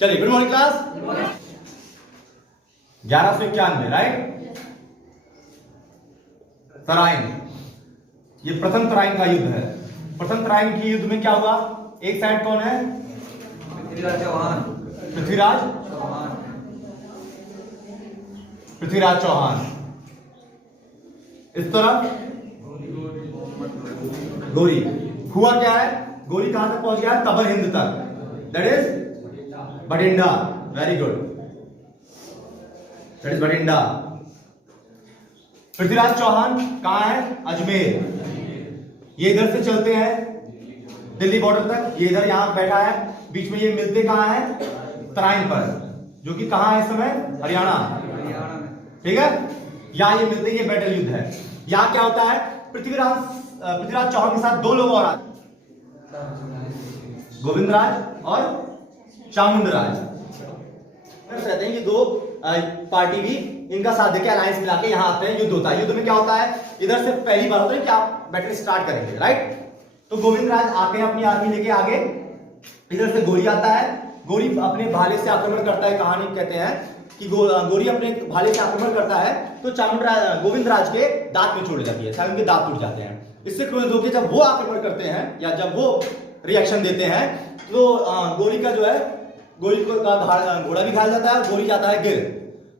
चलिए, good morning class. 1191, right. Tarain, ये प्रथम तराइन का युद्ध है। प्रथम तराइन के युद्ध में क्या हुआ? एक साइड कौन है? पृथ्वीराज चौहान। पृथ्वीराज चौहान। इस तरफ गौरी। हुआ क्या है? गौरी कहां तक पहुंच गया? तबर हिंद तक, that is Bathinda. Very good, that is Bathinda. Prithviraj Chauhan कहां है? अजमेर। ये इधर से चलते हैं दिल्ली बॉर्डर तक, ये इधर यहां बैठा है, बीच में ये मिलते कहां है? तराइन पर, जो कि कहां है इस समय? हरियाणा, ठीक है। यहां ये मिलते, ये बैटल युद्ध है। यहां क्या होता है? पृथ्वीराज चौहान के साथ दो लोग और आते, गोविंदराज और चामुंडराज रहते हैं। ये दो पार्टी भी इनका साथ देकर अलायंस मिला के यहां आते हैं, युद्ध होता है। युद्ध में क्या होता है? इधर से पहली बार होता है कि आप बैटल स्टार्ट करेंगे, राइट। तो गोविंदराज आते हैं अपनी आर्मी लेके आगे, इधर से गोरी आता है। गोरी अपने भाले से आक्रमण करता है। कहानी कहते हैं कि गोरी अपने भाले से आक्रमण करता है तो गोविंदराज के दांत में छोड़ जाती है, शायद उनके दांत टूट जाते हैं। इससे क्रोधित होकर जब वो आक्रमण करते हैं या जब वो रिएक्शन देते हैं तो गोरी का जो है, गोरी का घोड़ा भी घायल जाता है, गोरी जाता है गिर।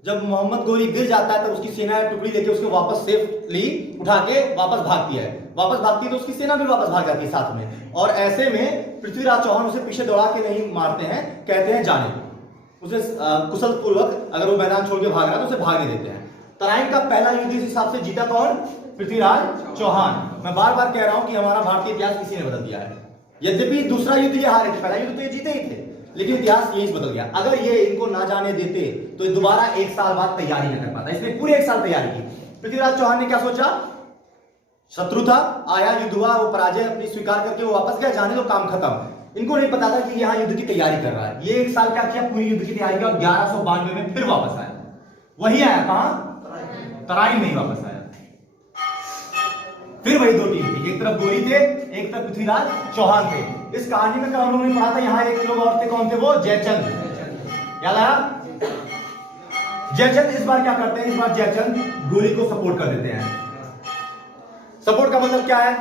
जब मोहम्मद गोरी गिर जाता है तब उसकी सेना टुकड़ी लेके उसको वापस सेफली उठा के वापस भागती है। वापस भागती है तो उसकी सेना भी वापस भाग जाती है साथ में। और ऐसे में पृथ्वीराज चौहान उसे पीछे दौड़ा के नहीं मारते हैं, कहते हैं जाने दो। उसे कुशल पूर्वक, अगर वो मैदान छोड़ के भाग रहा है तो उसे भागने देते हैं। तराइन का पहला युद्ध इस हिसाब से जीता कौन? पृथ्वीराज चौहान। मैं बार बार कह रहा हूं कि हमारा भारतीय इतिहास किसी ने बदल दिया है। यद्यपि दूसरा युद्ध ये हारे थे, पहला युद्ध तो ये जीते ही थे, लेकिन इतिहास यही बदल गया। अगर ये इनको ना जाने देते तो ये दोबारा एक साल बाद तैयारी न कर पाता। इसने पूरे एक साल तैयारी की। पृथ्वीराज चौहान ने क्या सोचा? शत्रु था, आया, युद्ध हुआ, वो पराजय अपनी स्वीकार करके वो वापस गया, जाने दो, काम खत्म। इनको नहीं पता था कि यहाँ युद्ध की तैयारी कर रहा है। ये एक साल क्या किया? पूरी युद्ध की तैयारी किया और 1192 में फिर वापस आया। वही आया कहां? तराइन में ही वापस आया। फिर वही दो टीम थी, एक तरफ गोरी थे, एक तरफ पृथ्वीराज चौहान थे। इस कहानी में हम लोगों ने पढ़ा था, यहाँ एक लोग और थे, कौन थे वो? जयचंद। याद आया? जयचंद इस बार क्या करते हैं? इस बार जयचंद गोरी को सपोर्ट कर देते हैं। सपोर्ट का मतलब क्या है?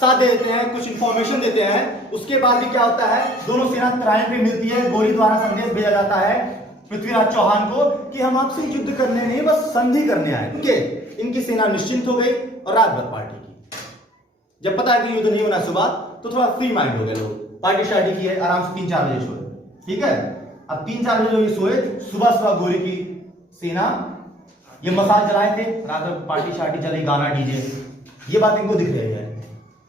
साथ दे देते हैं, कुछ इंफॉर्मेशन देते हैं। उसके बाद भी क्या होता है? दोनों सेना तराइन पे मिलती है। गोरी द्वारा संदेश भेजा जाता है पृथ्वीराज चौहान को कि हम आपसे युद्ध करने नहीं, बस संधि करने आए। क्योंकि इनकी सेना निश्चिंत हो गई और रात भर पार्टी की। जब पता है कि युद्ध नहीं होना सुबह, तो थोड़ा फ्री माइंड हो गए लोग, पार्टी शार्टी की है, आराम से 3-4 बजे सोए, ठीक है। अब 3-4 बजे ये सोए, सुबह सुबह गोरी की सेना ये मसाल जलाए थे, रात भर पार्टी शार्टी चली, गाना डीजे, ये बात इनको दिख रही है।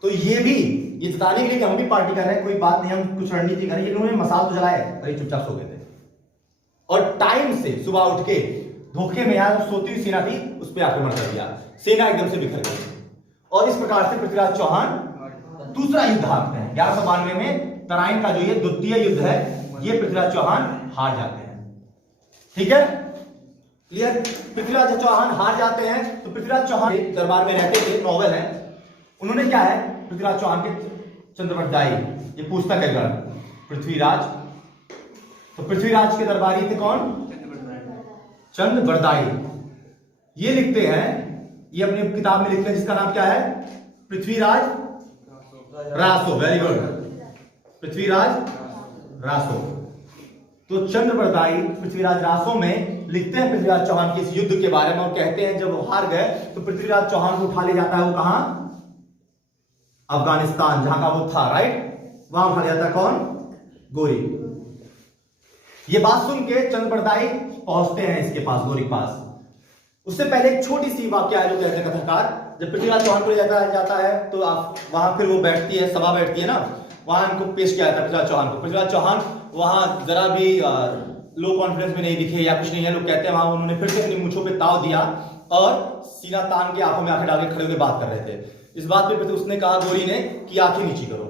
तो ये भी ये जताने के लिए कि हम भी पार्टी कर रहे हैं, कोई बात नहीं, हम कुछ रणनीति करें, इन्होंने मसाल तो जलाए और चुपचाप सो गए थे। और टाइम से सुबह उठ के धोखे में यार सोती हुई सेना थी, उस पर आक्रमण कर दिया। सेना एकदम से बिखर गई और इस प्रकार से पृथ्वीराज चौहान दूसरा युद्ध हारते हैं। 1192 में तराइन का जो ये द्वितीय युद्ध है, ये पृथ्वीराज चौहान हार जाते हैं, ठीक है, क्लियर। पृथ्वीराज चौहान हार जाते हैं। तो पृथ्वीराज चौहान दरबार में रहते थे, नॉवल है, उन्होंने क्या है, पृथ्वीराज चौहान के चंद्रवरदाई, ये पुस्तक है गढ़ पृथ्वीराज। तो पृथ्वीराज के दरबारी थे कौन? चंद्रवरदाई। ये लिखते हैं, ये अपनी किताब में लिखते हैं, जिसका नाम क्या है? पृथ्वीराज रासो। Very good, Prithviraj Raso. तो चंद्रवरदाई पृथ्वीराज रासो में लिखते हैं पृथ्वीराज चौहान के इस युद्ध के बारे में और कहते हैं जब वो हार गए तो पृथ्वीराज चौहान को उठा ले जाता है, वो कहां? अफगानिस्तान, जहां का वो था, राइट, वहां उठा ले जाता है कौन? गोरी। ये बात सुन के चंद्रवरदाई पहुंचते हैं इसके पास, गोरी के पास। उससे पहले एक छोटी सी वाक्या है जो कहते हैं कथाकार, जब पृथ्वीराज चौहान को ले जाता है तो वहां फिर वो बैठती है, सभा बैठती है ना, वहां इनको पेश किया जाता है पृथ्वीराज चौहान को। पृथ्वीराज चौहान वहां जरा भी लो कॉन्फिडेंस में नहीं दिखे या कुछ नहीं है, लोग कहते हैं वहां उन्होंने फिर से अपनी मूंछों पे ताव दिया और सीना तान के आंखों में आंखें डाल के खड़े होकर बात कर रहे थे। इस बात पे उसने कहा, गोरी ने, कि आंखें नीची करो।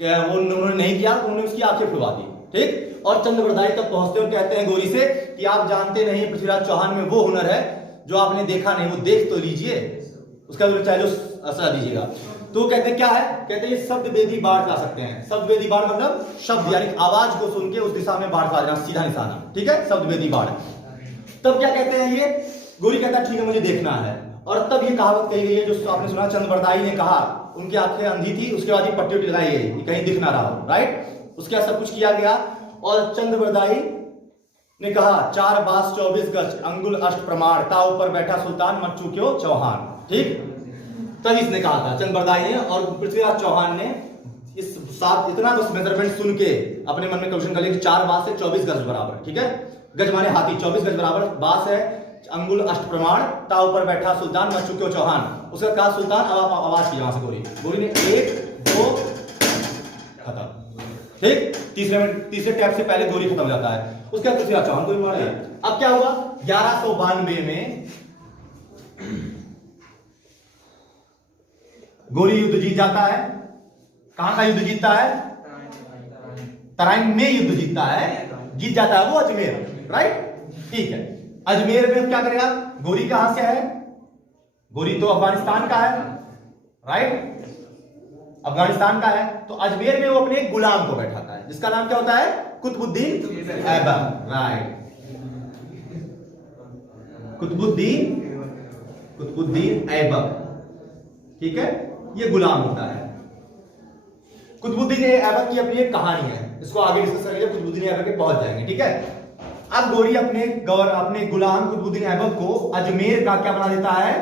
क्या वो उन्होंने नहीं किया, उन्होंने उसकी आंखें खुलवा दी, ठीक। और चंद्रवरदाई तब पहुंचते और कहते हैं गोरी से कि आप जानते नहीं पृथ्वीराज चौहान में वो हुनर है जो आपने देखा नहीं, वो देख तो लीजिए, उसका चैलेंज सजा दीजिएगा। तो कहते हैं क्या है, कहते हैं ये शब्द वेदी बाढ़ ला सकते हैं। शब्द वेदी बाढ़ मतलब शब्द यानी आवाज को सुन के उस दिशा में बाढ़ ला देना, सीधा निशाना, ठीक है, शब्द वेदी बाढ़। तब क्या कहते हैं ये, गोरी कहता है ठीक है मुझे देखना है। और तब ये कहावत कही गई है जो आपने सुना, चंद्रबरदाई ने कहा, उनकी आंखें अंधी थी, उसके बाद ये पट्टी उट्टी लगाई गई कहीं दिख ना रहा हो, राइट। उसके बाद सब कुछ किया गया और चंद्रबरदाई ने कहा 4 बास 24 गज अंगुल अष्ट प्रमाण, ताव पर बैठा सुल्तान मत चूक्यो चौहान, ठीक। तब इसने कहा था चंद्रबरदाई ने, और पृथ्वीराज चौहान ने इस साथ इतना बस मेजरमेंट सुन के अपने मन में क्वेश्चन कर लिया कि 4 बास से 24 गज बराबर, ठीक है, गज माने हाथी, 24 गज बराबर बास है, अंगुल अष्ट प्रमाण, ताव पर बैठा सुल्तान मत चूक्यो चौहान। उसका कहा सुल्तान, अब आप आवाज की वहां से गोरी ने 1 2 खत्म, ठीक। तीसरे टैप से पहले गोरी खत्म हो जाता है। उसके बाद पृथ्वीराज चौहान को भी मार दिया। अब क्या हुआ, 1192 में गोरी युद्ध जीत जाता है। कहां का युद्ध जीतता है, तराइन में युद्ध जीतता है, जीत जाता है वो अजमेर, राइट, ठीक है। अजमेर में क्या करेगा, गोरी कहां से है, गोरी तो अफगानिस्तान का है, राइट, अफगानिस्तान का है। तो अजमेर में वो अपने एक गुलाम को बैठाता है जिसका नाम क्या होता है, कुतुबुद्दीन ऐबक, राइट, कुतुबुद्दीन ऐबक, ठीक है, ये गुलाम होता है। कुतुबुद्दीन ऐबक की अपनी एक कहानी है, इसको आगे डिस्कस करेंगे, कुतुबुद्दीन ऐबक पे पहुंच जाएंगे, ठीक है। अब गोरी अपने गुलाम कुतुबुद्दीन ऐबक को अजमेर का क्या बना देता है,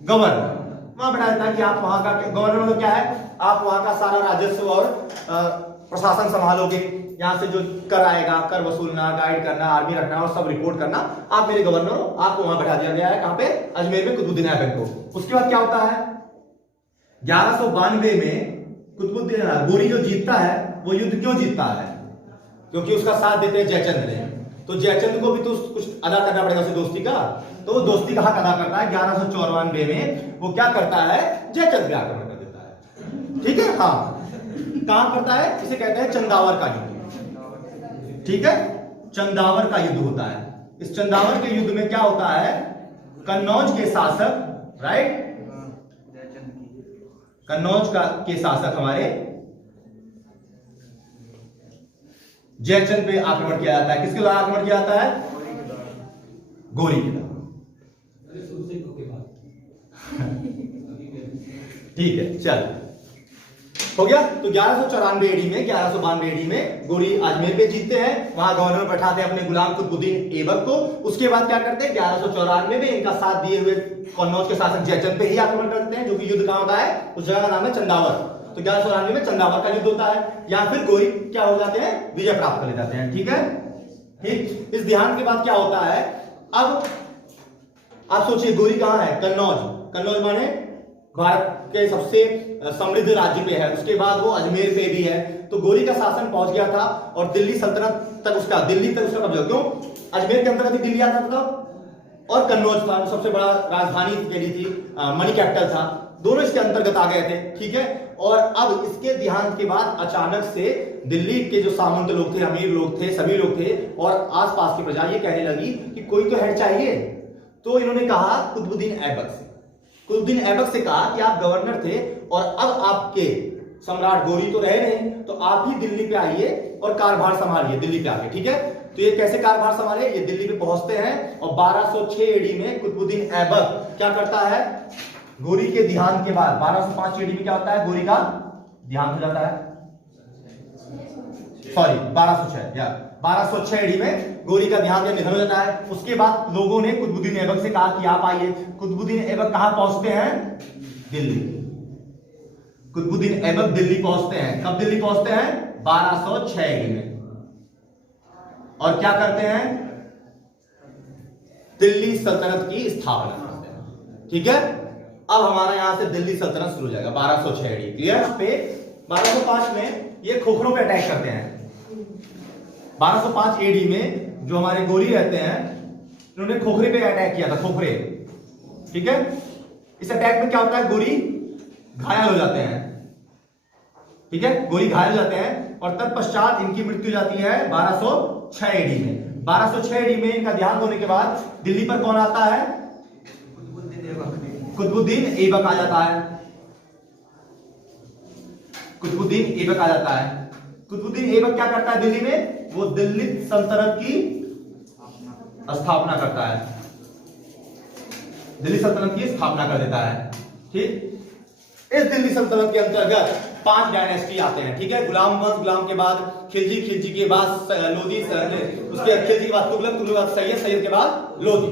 गवर्नर, वहां बना देता है कि आप वहां का गवर्नर मतलब क्या है, आप वहां का सारा राजस्व और प्रशासन संभालोगे, यहां से जो कर आएगा, कर वसूलना, गाइड करना, आर्मी रखना और सब रिपोर्ट करना, आप मेरे गवर्नर हो। आपको वहां बैठा दिया गया है, कहां पे, अजमेर में, कुतुबुद्दीन ऐबक को। उसके बाद क्या होता है, 1192 में कुतुबुद्दीन गोरी जो जीतता है, वो युद्ध क्यों जीतता है, क्योंकि उसका साथ देते हैं जयचंद ने। तो जयचंद को भी तो कुछ अदा करना पड़ेगा उसे दोस्ती का, तो वो दोस्ती का हक अदा करता है। 1194 में वो क्या करता है, जयचंद पे आक्रमण कर देता है, ठीक है, हाँ। कहां करता है, इसे कहते हैं चंदावर का युद्ध, ठीक है, चंदावर का युद्ध होता है। इस चंदावर के युद्ध में क्या होता है, कन्नौज के शासक, राइट, कन्नौज के शासक हमारे जयचंद पे आक्रमण किया जाता है। किसके द्वारा आक्रमण किया जाता है, गोरी के द्वारा, ठीक है, चल हो गया। तो 1194 एडी में, 1192 एडी में गोरी अजमेर पे जीतते हैं, वहां गवर्नर बैठाते हैं अपने गुलाम कुतुबुद्दीन ऐबक को। उसके बाद क्या करते हैं, 1194 में इनका साथ दिए हुए कन्नौज के शासक जयचंद पे ही आक्रमण करते हैं, जो कि युद्ध कहां होता है, उस जगह का नाम है चंदावर। तो 1194 में चंदावर का युद्ध होता है, या फिर गोरी क्या हो जाते हैं, विजय प्राप्त कर ले जाते हैं, ठीक है, ठीक। इस ध्यान के बाद क्या होता है, अब आप सोचिए गोरी कहां है, कन्नौज, कन्नौज माने भारत के सबसे समृद्ध राज्य पे है, उसके बाद वो अजमेर पे भी है। तो गोरी का शासन पहुंच गया था और दिल्ली सल्तनत तक उसका, दिल्ली तक उसका कब्जा, क्यों, अजमेर के अंतर्गत दिल्ली आता था और कन्नौज था, सबसे बड़ा राजधानी के लिए थी, मनी कैपिटल था, दोनों इसके अंतर्गत आ गए थे, ठीक है। और अब इसके देहांत के बाद अचानक से दिल्ली के जो सामंत लोग थे, अमीर लोग थे, सभी लोग थे, और आसपास की प्रजा ये कहने लगी कि कोई तो हेड चाहिए। तो इन्होंने कहा कुतुबुद्दीन ऐबक से, कुतुबुद्दीन ऐबक से कहा कि आप गवर्नर थे और अब आपके सम्राट गोरी तो रहे नहीं, तो आप ही दिल्ली पे आइए और कारभार संभालिए दिल्ली पे आके, ठीक है। तो ये कैसे कारभार संभाले, ये दिल्ली पे पहुंचते हैं और 1206 एडी में कुतुबुद्दीन ऐबक क्या करता है, गोरी के देहांत के बाद 1205 एडी में क्या होता है, गोरी का देहांत हो जाता है, सॉरी 1206 या 1206 एडी में गोरी का देहांत या निधन हो जाता है। उसके बाद लोगों ने कुतुबुद्दीन ऐबक से कहा कि आप आइए। कुतुबुद्दीन ऐबक कहां पहुंचते हैं, दिल्ली। कुतुबुद्दीन ऐबक दिल्ली पहुंचते हैं, कब दिल्ली पहुंचते हैं, 1206 एडी में, और क्या करते हैं, दिल्ली सल्तनत की स्थापना करते हैं, ठीक है। अब हमारा यहां से दिल्ली सल्तनत शुरू हो जाएगा 1206 एडी, क्लियर। पे 1205 में ये खोखरों पे अटैक करते हैं। 1205 एडी में जो हमारे गोरी रहते हैं, इन्होंने खोखरे पे अटैक किया था, खोखरे, ठीक है। इस अटैक में क्या होता है, गोरी घायल हो जाते हैं, ठीक है, गोरी घायल हो जाते हैं और तत्पश्चात इनकी मृत्यु जाती है 1206 एडी में। 1206 एडी में इनका देहांत होने के बाद दिल्ली पर कौन आता है, कुतुबुद्दीन ऐबक आ जाता है, कुतुबुद्दीन ऐबक आ जाता है। कुतुबुद्दीन ऐबक क्या करता है दिल्ली में? वो दिल्ली सल्तनत की स्थापना करता है, दिल्ली सल्तनत की स्थापना कर देता है। ठीक, इस दिल्ली सल्तनत के अंतर्गत 5 डायनेस्टी आते हैं। ठीक है, गुलाम वंश, गुलाम के बाद खिलजी, खिलजी के बाद लोधी, उसके खिलजी के बाद तुगलक, तुगलक के बाद सैयद, सैयद के बाद लोधी।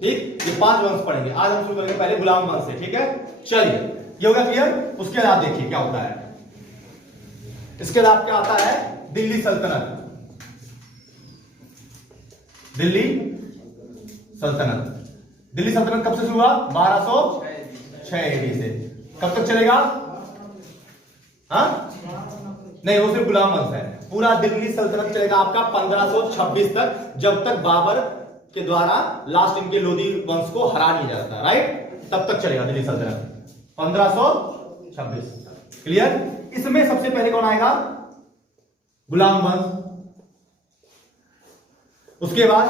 ठीक, ये 5 वंश पढ़ेंगे। आज हम शुरू करेंगे पहले गुलाम वंश से। ठीक है, चलिए ये होगा क्लियर। उसके बाद आप देखिए क्या होता है। इसके बाद क्या आता है? दिल्ली सल्तनत। दिल्ली सल्तनत, दिल्ली सल्तनत कब से शुरू हुआ? 1206 AD से। कब तक चलेगा? हाँ नहीं, वो सिर्फ गुलाम वंश है। पूरा दिल्ली सल्तनत चलेगा आपका 1526 तक, जब तक बाबर के द्वारा लास्ट इनके लोधी वंश को हरा नहीं जाता। राइट, तब तक चलेगा दिल्ली सल्तनत 1526। क्लियर? इसमें सबसे पहले कौन आएगा? गुलाम वंश, उसके बाद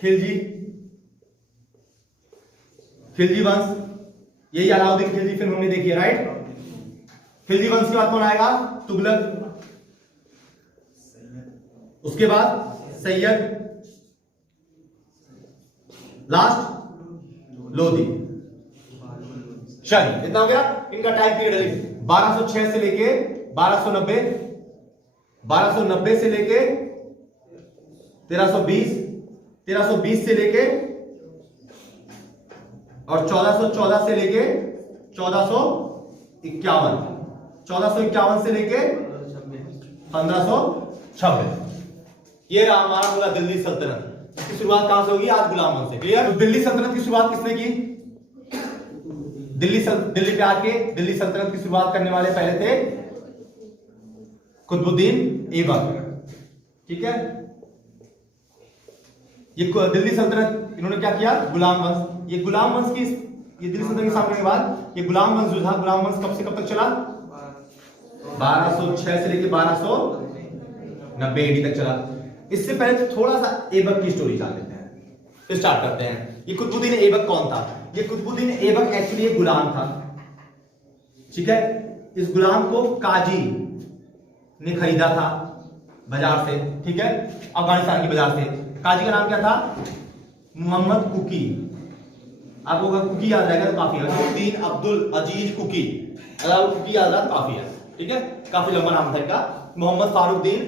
खिलजी, खिलजी वंश, यही अलाउद्दीन खिलजी फिल्म हमने देखी है। राइट, खिलजी वंश के बाद कौन आएगा? तुगलक, उसके बाद सैयद, लास्ट लोधी। चलिए इतना हो गया। इनका टाइम पीरियड है 1206 से लेके 1290, 1290 से लेके 1320, 1320 से लेके और 1414 से लेके 1451, 1451 से लेके 1526। ये रहा हमारा पूरा दिल्ली सल्तनत। इसकी शुरुआत कहां से होगी? आज गुलाम वंश से। क्लियर? तो दिल्ली सल्तनत की शुरुआत किसने की? दिल्ली पे आके दिल्ली सल्तनत की शुरुआत करने वाले पहले थे कुतुबुद्दीन ऐबक। ठीक है, ये दिल्ली सल्तनत इन्होंने क्या किया? गुलाम वंश। ये गुलाम वंश की, ये दिल्ली सल्तनत की स्थापना के बाद ये गुलाम वंश जो था, गुलाम वंश कब से कब तक चला? 1206 से लेके 1290 AD तक चला। इससे पहले थोड़ा सा ऐबक की स्टोरी जान लेते हैं, स्टार्ट करते हैं। ये कुतुबुद्दीन ऐबक कौन था? ये कुतुबुद्दीन ऐबक एक्चुअली एक गुलाम था। ठीक है, इस गुलाम को काजी ने खरीदा था बाजार से। ठीक है, अफगानिस्तान की बाजार से। काजी का नाम क्या था? मोहम्मद कुकी। आपको अगर कुकी याद रहेगा तो काफी है। कुतुबुद्दीन अब्दुल अजीज कुकी, अगर कुकी याद रहा तो काफी है। ठीक है, काफी लंबा नाम था इनका, मोहम्मद फारुद्दीन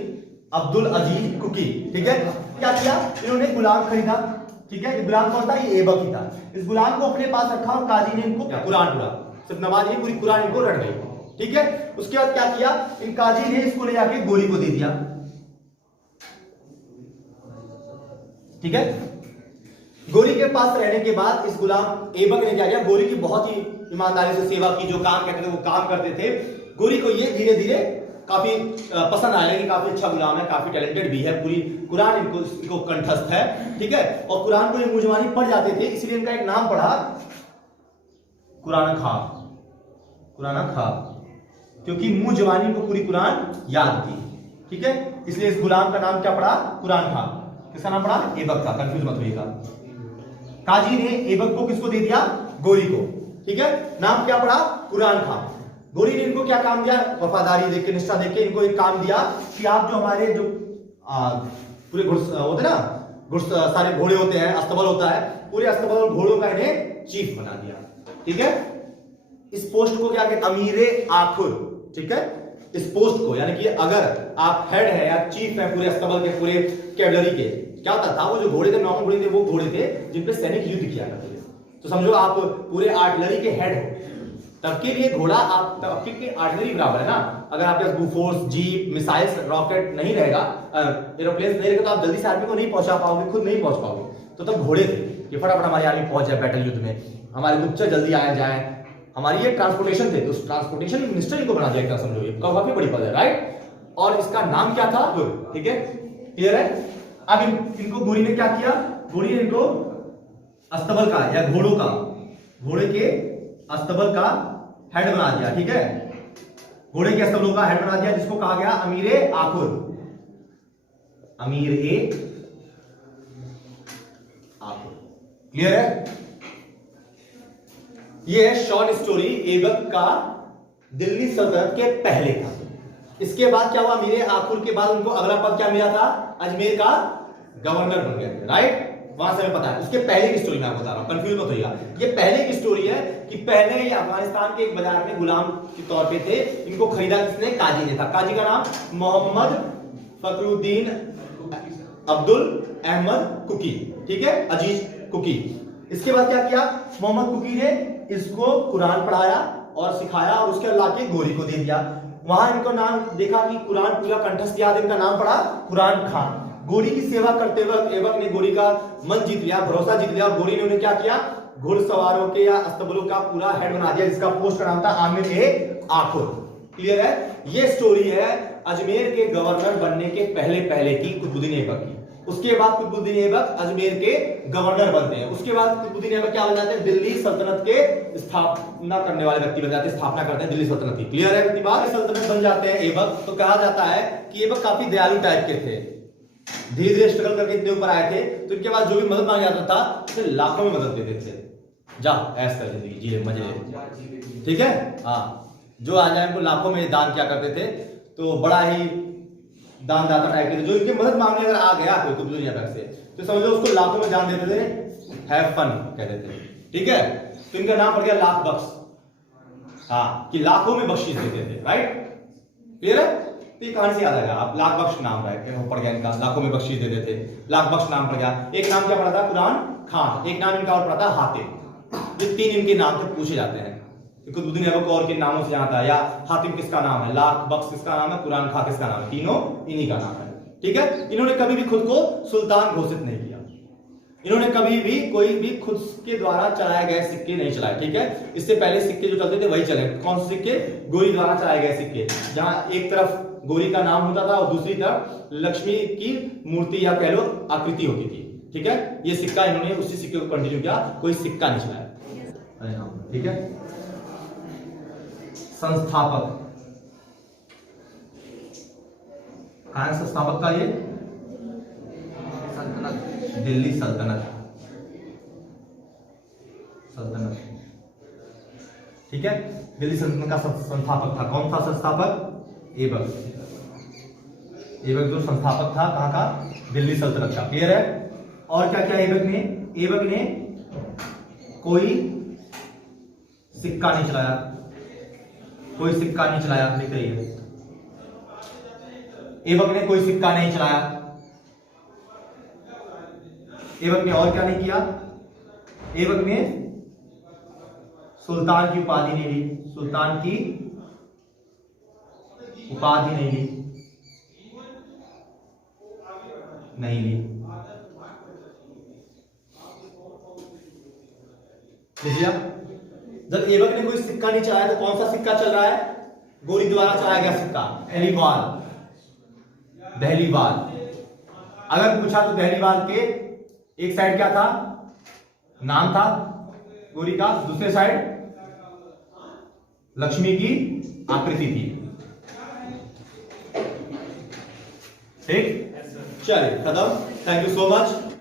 अब्दुल अजीज कुकी। ठीक है, क्या किया इन्होंने? गुलाम खरीदा। ठीक है, गुलाम कौन था? ये ऐबक ही था। इस गुलाम को अपने पास रखा और काजी ने इनको कुरान पढ़ा, सिर्फ नमाज नहीं, पूरी कुरान इनको रट गई। ठीक है, उसके बाद क्या किया? इन काजी ने इसको ले जाके गोरी को दे दिया। ठीक है, गोरी के पास रहने के बाद इस गुलाम ऐबक ने क्या किया? गोरी की बहुत ही ईमानदारी से सेवा की, जो काम कहते थे वो काम करते थे। गोरी को ये धीरे धीरे काफी पसंद आने लगी, काफी अच्छा गुलाम है, काफी टैलेंटेड भी है, पूरी कुरान इनको कंठस्थ है। ठीक है, और कुरान को ये मुंजवानी पढ़ जाते थे, इसलिए इनका एक नाम पड़ा कुरान खा, कुरान खा, क्योंकि मुंजवानी को पूरी कुरान याद थी। ठीक है, इसलिए इस गुलाम का नाम क्या पड़ा? कुरान खा। किसका नाम पड़ा? ऐबक का, कंफ्यूज मत होइएगा। काजी ने ऐबक को किसको दे दिया? गोरी को। ठीक है, नाम क्या पड़ा? कुरान खा। गोरी ने इनको क्या काम दिया? वफादारी देके, निष्ठा देके इनको एक काम दिया कि आप जो हमारे जो पूरे होते ना, सारे घोड़े होते हैं, अस्तबल होता है, पूरे अस्तबल और घोड़ों का इन्हें चीफ बना दिया। ठीक है, इस पोस्ट को क्या कहते? अमीरे आखुर। ठीक है, इस पोस्ट को, यानी कि अगर आप हेड है या चीफ है पूरे अस्तबल के, पूरे कैवलरी के, क्या होता था? वो जो घोड़े थे, नॉर्मल घोड़े थे, वो घोड़े थे जिन पे सैनिक युद्ध किया करते थे। तो समझो आप पूरे आर्टिलरी के हेड हो, तब के लिए घोड़ा आप तब के आर्टिलरी बराबर है ना। अगर आपके पास बुफोर्स, जीप, मिसाइल्स, रॉकेट नहीं रहेगा, एरोप्लेन नहीं रहेगा, तो आप जल्दी से आर्मी को नहीं पहुंचा पाओगे, खुद नहीं पहुंच पाओगे। तो तब घोड़े थे कि फटाफट हमारी आर्मी पहुंच जाए बैटल युद्ध में, हमारे गुप्तचर जल्दी आया जाए, हमारी ये ट्रांसपोर्टेशन थे। तो ट्रांसपोर्टेशन मिनिस्टर इनको बना दिया, क्या समझो, ये काफी बड़ी पद है। राइट, और इसका नाम क्या था? ठीक है, क्लियर है? अब इनको गोरी ने क्या किया? गोरी ने इनको अस्तबल का या घोड़ों का, घोड़े के अस्तबल का हेड बना दिया। ठीक है, घोड़े के अस्तबलों का हेड बना दिया, जिसको कहा गया अमीरे आखुर, अमीर ए आखुर। क्लियर है? ये है शॉर्ट स्टोरी ऐबक का दिल्ली सल्तनत के पहले का। इसके बाद क्या हुआ, मीर आखुर के बाद उनको अगला पद क्या मिला था, अजमेर का गवर्नर बन गए थे, राइट। वहां से हमें पता है। उसके पहले की स्टोरी मैं आपको बता रहा हूं, कंफ्यूज मत होइएगा। ये पहले की स्टोरी है कि पहले ये अफगानिस्तान के एक बाजार में गुलाम के तौर पे थे। इनको खरीदा किसने, काजी ने था। काजी का नाम मोहम्मद फखरुद्दीन अब्दुल अहमद कुकी, ठीक है, अजीज कुकी। इसके बाद क्या किया, मोहम्मद कुकी ने इसको कुरान पढ़ाया और सिखाया और उसके अल्लाह के गोरी को दे दिया। वहां इनको नाम देखा कि कुरान पूरा कंठस्थ याद, इनका नाम पड़ा कुरान खान। गोरी की सेवा करते वक्त ऐबक ने गोरी का मन जीत लिया, भरोसा जीत लिया। गोरी ने उन्हें क्या किया, घुड़सवारों के या अस्तबलों का पूरा हेड बना दिया, जिसका पोस्ट का नाम था आमिर ए आखुर। क्लियर है। ये स्टोरी है अजमेर के गवर्नर बनने के पहले पहले की कुतुबुद्दीन ऐबक की। उसके बाद कुतुबुद्दीन ऐबक अजमेर के गवर्नर बनते हैं। उसके बाद कुतुबुद्दीन ऐबक क्या बन जाते हैं, दिल्ली सल्तनत के स्थापना करने वाले व्यक्ति बन जाते हैं, स्थापना करते हैं दिल्ली सल्तनत की। क्लियर है। प्रतिभा सल्तनत बन जाते हैं ऐबक, तो कहा जाता है कि ऐबक काफी दयालु टाइप के थे। धीरे धीरे स्ट्रगल करके इतने ऊपर आए थे, तो इनके बाद जो भी मदद मांगा जाता था उसे लाखों में मदद देते थे। जा ऐश कर जिंदगी जी ले, मजे ले, ठीक है। हाँ, जो आ जाए उनको लाखों में दान क्या करते थे, तो बड़ा ही दानदाता टाइप के थे। जो इनकी मदद मांगने अगर आ गया कोई कुतुबुद्दीन ऐबक से, तो समझ लो उसको लाखों में दान देते थे, हैव फन कहते थे, ठीक है। तो इनका नाम पड़ गया लाख बख्श। हाँ, कि लाखों में बख्शीश देते थे, राइट। क्लियर है। तो ये कहानी से याद आएगा, आप लाख बख्श नाम पड़ गया इनका, लाखों में बख्शीश देते थे, लाख बख्श नाम पड़ गया। एक नाम क्या पड़ा था, कुरान खान। एक नाम इनका और पड़ा था हातिम। ये तीन इनके नाम से पूछे जाते हैं। कुतुबुद्दीन ऐबक और के नामों से जानता है, या हातिम किसका नाम है, लाख बख्श किसका नाम है, कुरान खान किसका नाम है, तीनों इन्हीं का नाम है, ठीक है। इन्होंने कभी भी खुद को सुल्तान घोषित नहीं किया। इन्होंने कभी भी कोई भी खुद के द्वारा चलाए गए सिक्के नहीं चलाए, ठीक है। इससे पहले सिक्के जो चलते थे वही चले। कौन से सिक्के, गोरी द्वारा चलाए गए सिक्के, जहां एक तरफ गोरी का नाम होता था और दूसरी तरफ लक्ष्मी की मूर्ति या कह लो आकृति होती थी, ठीक है। ये सिक्का इन्होंने उसी सिक्के को कंटिन्यू किया, कोई सिक्का नहीं चलाया, ठीक है। संस्थापक, कहां है संस्थापक का, ये सल्तनत, दिल्ली सल्तनत, ठीक है। दिल्ली सल्तनत का संस्थापक था। कौन था संस्थापक, ऐबक। ऐबक जो संस्थापक था कहां का, दिल्ली सल्तनत का। क्लियर है। और क्या क्या ऐबक ने, ऐबक ने कोई सिक्का नहीं चलाया, कोई सिक्का नहीं चलाया, लिख रही है। ऐबक ने कोई सिक्का नहीं चलाया। ऐबक ने और क्या नहीं किया, ऐबक ने सुल्तान की उपाधि नहीं ली, सुल्तान की उपाधि नहीं ली, जब ऐबक ने कोई सिक्का नहीं चलाया तो कौन सा सिक्का चल रहा है, गोरी द्वारा चलाया गया सिक्का, दहलीवाल। दहलीवाल अगर पूछा तो दहलीवाल के एक साइड क्या था, नाम था गोरी का, दूसरे साइड लक्ष्मी की आकृति थी, ठीक। चलिए खत्म। Thank you so much.